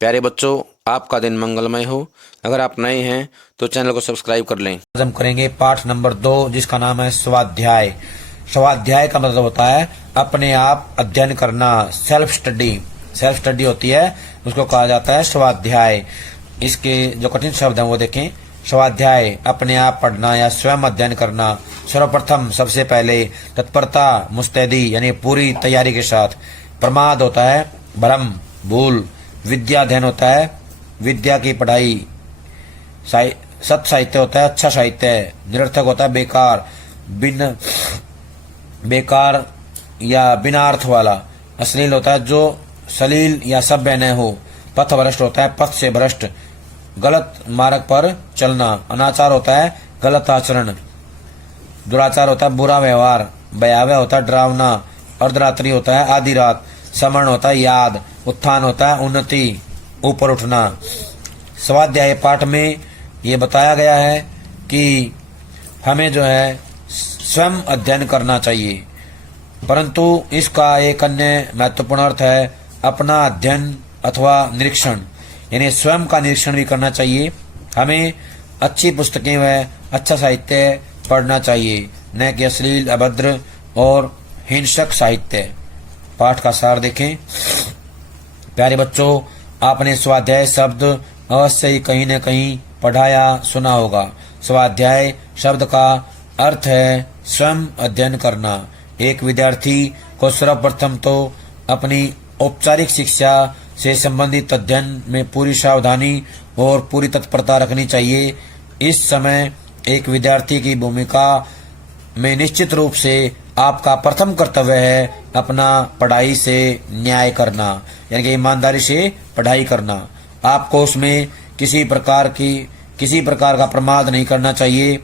प्यारे बच्चों, आपका दिन मंगलमय हो। अगर आप नए हैं तो चैनल को सब्सक्राइब कर लें। आज हम करेंगे पाठ नंबर 2, जिसका नाम है स्वाध्याय। स्वाध्याय का मतलब होता है अपने आप अध्ययन करना, सेल्फ स्टडी। सेल्फ स्टडी होती है, उसको कहा जाता है स्वाध्याय। इसके जो कठिन शब्द हैं वो देखें। स्वाध्याय अपने आप पढ़ना या स्वयं अध्ययन करना। सर्वप्रथम सबसे पहले, तत्परता मुस्तैदी यानी पूरी तैयारी के साथ। प्रमाद होता है भ्रम, भूल। विद्या अध्ययन होता है विद्या की पढ़ाई। सत साहित्य होता है अच्छा साहित्य। निरर्थक होता है बेकार, बेकार या बिना अर्थ वाला। अश्लील होता है जो सलील या सभ्य न हो। पथ भ्रष्ट होता है पथ से भ्रष्ट, गलत मार्ग पर चलना। अनाचार होता है गलत आचरण। दुराचार होता है बुरा व्यवहार। भयावह होता है डरावना। अर्धरात्रि होता है आधी रात। समरण होता है याद। उत्थान होता है उन्नति, ऊपर उठना। स्वाध्याय पाठ में ये बताया गया है कि हमें जो है स्वयं अध्ययन करना चाहिए, परंतु इसका एक अन्य महत्वपूर्ण अर्थ है अपना अध्ययन अथवा निरीक्षण, यानी स्वयं का निरीक्षण भी करना चाहिए। हमें अच्छी पुस्तकें व अच्छा साहित्य पढ़ना चाहिए, न कि अश्लील, अभद्र और हिंसक साहित्य। पाठ का सार देखें। प्यारे बच्चों, आपने स्वाध्याय शब्द अवश्य ही कहीं न कहीं पढ़ा या सुना होगा। स्वाध्याय शब्द का अर्थ है स्वयं अध्ययन करना। एक विद्यार्थी को सर्वप्रथम तो अपनी औपचारिक शिक्षा से संबंधित अध्ययन में पूरी सावधानी और पूरी तत्परता रखनी चाहिए। इस समय एक विद्यार्थी की भूमिका में निश्चित रूप से आपका प्रथम कर्तव्य है अपना पढ़ाई से न्याय करना, यानी कि ईमानदारी से पढ़ाई करना। आपको उसमें किसी प्रकार का प्रमाद नहीं करना चाहिए।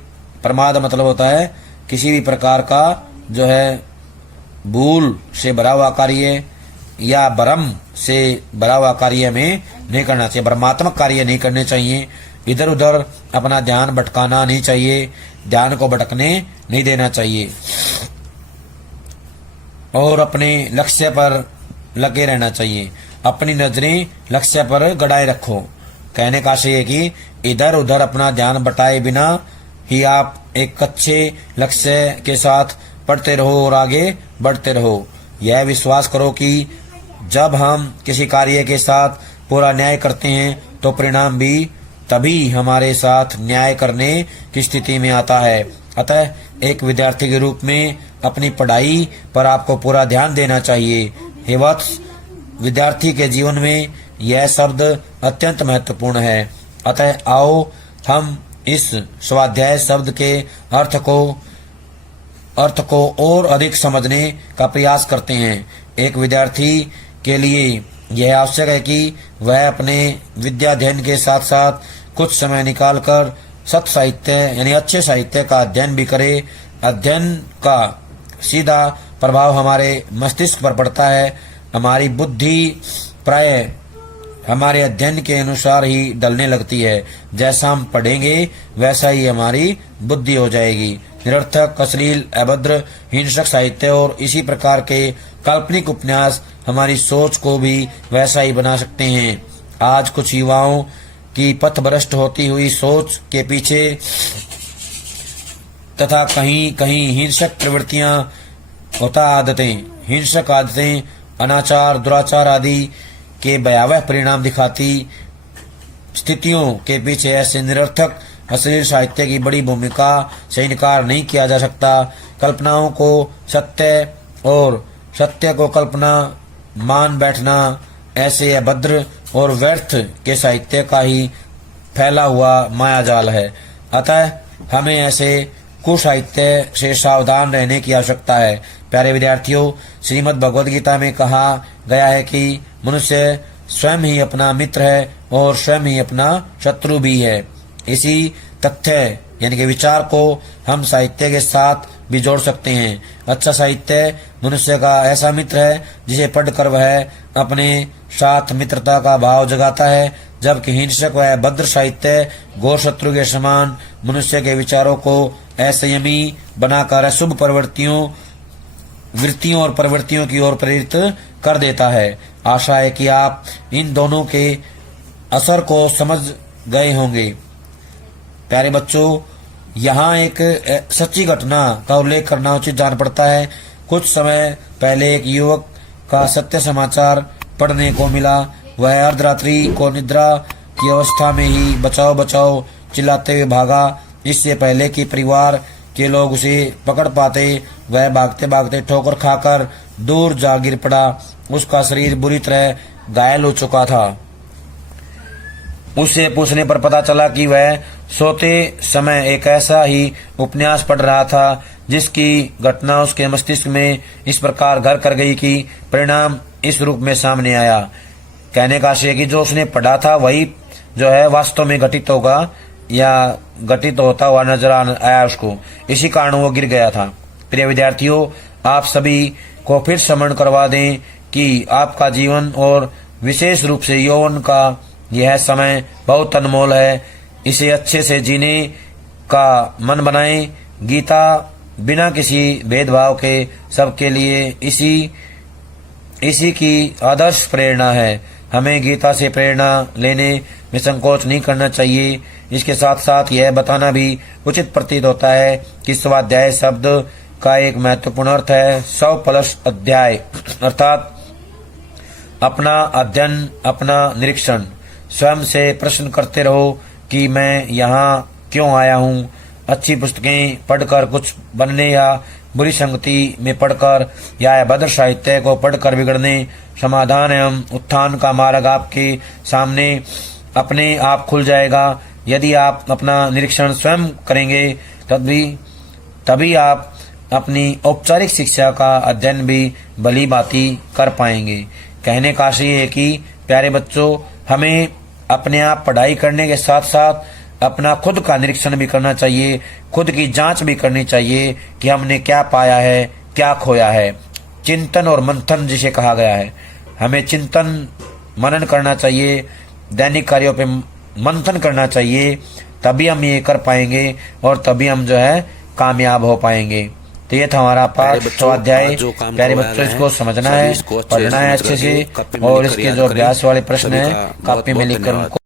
प्रमाद मतलब होता है किसी भी प्रकार का जो है भूल से भरा हुआ कार्य या भ्रम से भरा हुआ कार्य में नहीं करना चाहिए। भ्रमात्मक कार्य नहीं करने चाहिए। इधर उधर अपना ध्यान भटकाना नहीं चाहिए। ध्यान को भटकने नहीं देना चाहिए और अपने लक्ष्य पर लगे रहना चाहिए। अपनी नजरें लक्ष्य पर गड़ाए रखो। कहने का आशय है कि इधर उधर अपना ध्यान बटाए बिना ही आप एक अच्छे लक्ष्य के साथ पढ़ते रहो और आगे बढ़ते रहो। यह विश्वास करो कि जब हम किसी कार्य के साथ पूरा न्याय करते हैं तो परिणाम भी तभी हमारे साथ न्याय करने की स्थिति में आता है। अतः एक विद्यार्थी के रूप में अपनी पढ़ाई पर आपको पूरा ध्यान देना चाहिए। हे वत्स, विद्यार्थी के जीवन में यह शब्द अत्यंत महत्वपूर्ण है। अतः आओ हम इस स्वाध्याय शब्द के अर्थ को और अधिक समझने का प्रयास करते हैं। एक विद्यार्थी के लिए यह आवश्यक है कि वह अपने विद्याध्ययन के साथ साथ कुछ समय निकालकर सत साहित्य यानी अच्छे साहित्य का अध्ययन भी करे। अध्ययन का सीधा प्रभाव हमारे मस्तिष्क पर पड़ता है। हमारी बुद्धि प्राय हमारे अध्ययन के अनुसार ही ढलने लगती है। जैसा हम पढ़ेंगे वैसा ही हमारी बुद्धि हो जाएगी। निरर्थक, अश्लील, अभद्र, हिंसक साहित्य और इसी प्रकार के काल्पनिक उपन्यास हमारी सोच को भी वैसा ही बना सकते हैं। आज कुछ युवाओं की पथभ्रष्ट होती हुई सोच के पीछे तथा कहीं कहीं हिंसक प्रवृत्तियां हिंसक आदतें, अनाचार, दुराचार आदि के भयावह परिणाम दिखाती स्थितियों के पीछे ऐसे निरर्थक अश्लील साहित्य की बड़ी भूमिका से इनकार नहीं किया जा सकता। कल्पनाओं को सत्य और सत्य को कल्पना मान बैठना ऐसे अभद्र और व्यर्थ के साहित्य का ही फैला हुआ मायाजाल है। अतः हमें ऐसे कुसाहित्य से सावधान रहने की आवश्यकता है। प्यारे विद्यार्थियों, श्रीमद् भगवद गीता में कहा गया है कि मनुष्य स्वयं ही अपना मित्र है और स्वयं ही अपना शत्रु भी है। इसी तथ्य यानी कि विचार को हम साहित्य के साथ भी जोड़ सकते हैं। अच्छा साहित्य मनुष्य का ऐसा मित्र है जिसे पढ़कर वह अपने साथ मित्रता का भाव जगाता है, जबकि हिंसक व भद्र साहित्य घोर शत्रु के समान मनुष्य के विचारों को असंयमी बनाकर अशुभ वृत्तियों और प्रवृत्तियों की ओर प्रेरित कर देता है। आशा है कि आप इन दोनों के असर को समझ गए होंगे। प्यारे बच्चों, यहाँ एक सच्ची घटना का उल्लेख करना उचित जान पड़ता है। कुछ समय पहले एक युवक का सत्य समाचार पढ़ने को मिला। वह अर्धरात्रि को निद्रा की अवस्था में ही बचाओ बचाओ चिल्लाते हुए भागा। इससे पहले कि परिवार के लोग उसे पकड़ पाते, वह भागते भागते ठोकर खाकर दूर जा गिर पड़ा। उसका शरीर बुरी तरह घायल हो चुका था। उससे पूछने पर पता चला कि वह सोते समय एक ऐसा ही उपन्यास पढ़ रहा था जिसकी घटना उसके मस्तिष्क में इस प्रकार घर कर गई कि परिणाम इस रूप में सामने आया। कहने का आशय कि जो उसने पढ़ा था वही जो है वास्तव में घटित होगा या घटित होता हुआ नजर आया उसको। इसी कारण वो गिर गया था। प्रिय विद्यार्थियों, आप सभी को फिर स्मरण करवा दें कि आपका जीवन और विशेष रूप से यौवन का यह समय बहुत अनमोल है। इसे अच्छे से जीने का मन बनाएं। गीता बिना किसी भेदभाव के सबके लिए इसी की आदर्श प्रेरणा है। हमें गीता से प्रेरणा लेने में संकोच नहीं करना चाहिए। इसके साथ साथ यह बताना भी उचित प्रतीत होता है कि स्वाध्याय शब्द का एक महत्वपूर्ण अर्थ है 100+ अध्याय, अर्थात अपना अध्ययन, अपना निरीक्षण। स्वयं से प्रश्न करते रहो कि मैं यहाँ क्यों आया हूँ। अच्छी पुस्तकें पढ़कर कुछ बनने या बुरी संगति में पढ़कर या अभद्र साहित्य को पढ़कर बिगड़ने, समाधान एवं उत्थान का मार्ग आपके सामने अपने आप खुल जाएगा। यदि आप अपना निरीक्षण स्वयं करेंगे तभी आप अपनी औपचारिक शिक्षा का अध्ययन भी भली भांति कर पाएंगे। कहने का आशय है कि प्यारे बच्चों, हमें अपने आप पढ़ाई करने के साथ साथ अपना खुद का निरीक्षण भी करना चाहिए, खुद की जांच भी करनी चाहिए कि हमने क्या पाया है, क्या खोया है। चिंतन और मंथन जिसे कहा गया है, हमें चिंतन मनन करना चाहिए, दैनिक कार्यों पे मंथन करना चाहिए, तभी हम ये कर पाएंगे और तभी हम जो है कामयाब हो पाएंगे। तो ये था हमारा पाठ स्वाध्याय। प्यारे बच्चों, इसको समझना है, पढ़ना है अच्छे से और इसके जो अभ्यास वाले प्रश्न है कॉपी में लिखकर उनको